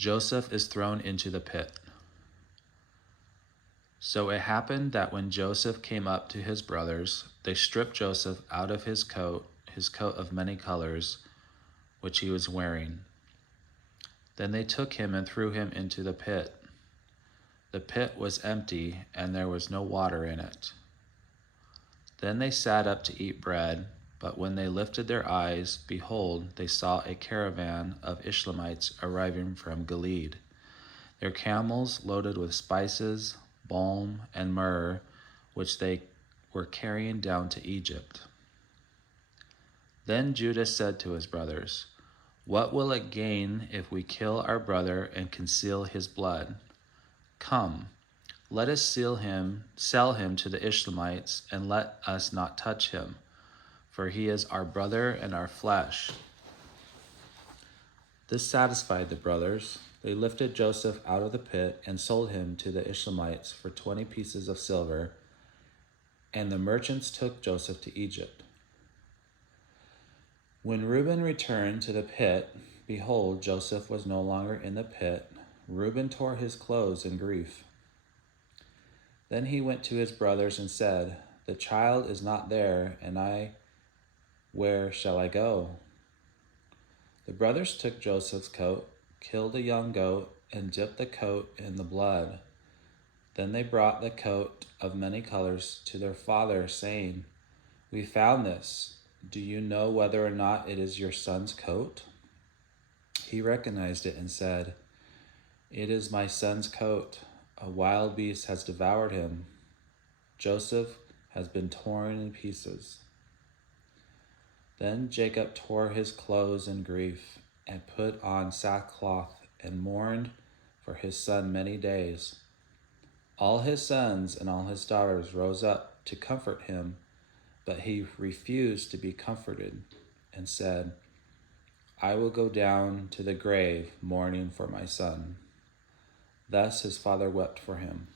Joseph is thrown into the pit. So it happened that when Joseph came up to his brothers, they stripped Joseph out of his coat of many colors, which he was wearing. Then they took him and threw him into the pit. The pit was empty, and there was no water in it. Then they sat up to eat bread, but when they lifted their eyes, behold, they saw a caravan of Ishmaelites arriving from Gilead, their camels loaded with spices, balm, and myrrh, which they were carrying down to Egypt. Then Judah said to his brothers, "What will it gain if we kill our brother and conceal his blood? Come, let us sell him to the Ishmaelites, and let us not touch him, for he is our brother and our flesh." This satisfied the brothers. They lifted Joseph out of the pit and sold him to the Ishmaelites for 20 pieces of silver, and the merchants took Joseph to Egypt. When Reuben returned to the pit, behold, Joseph was no longer in the pit. Reuben tore his clothes in grief. Then he went to his brothers and said, "The child is not there, and where shall I go?" The brothers took Joseph's coat, killed a young goat, and dipped the coat in the blood. Then they brought the coat of many colors to their father, saying, "We found this. Do you know whether or not it is your son's coat?" He recognized it and said, "It is my son's coat. A wild beast has devoured him. Joseph has been torn in pieces." Then Jacob tore his clothes in grief, and put on sackcloth, and mourned for his son many days. All his sons and all his daughters rose up to comfort him, but he refused to be comforted, and said, "I will go down to the grave mourning for my son." Thus his father wept for him.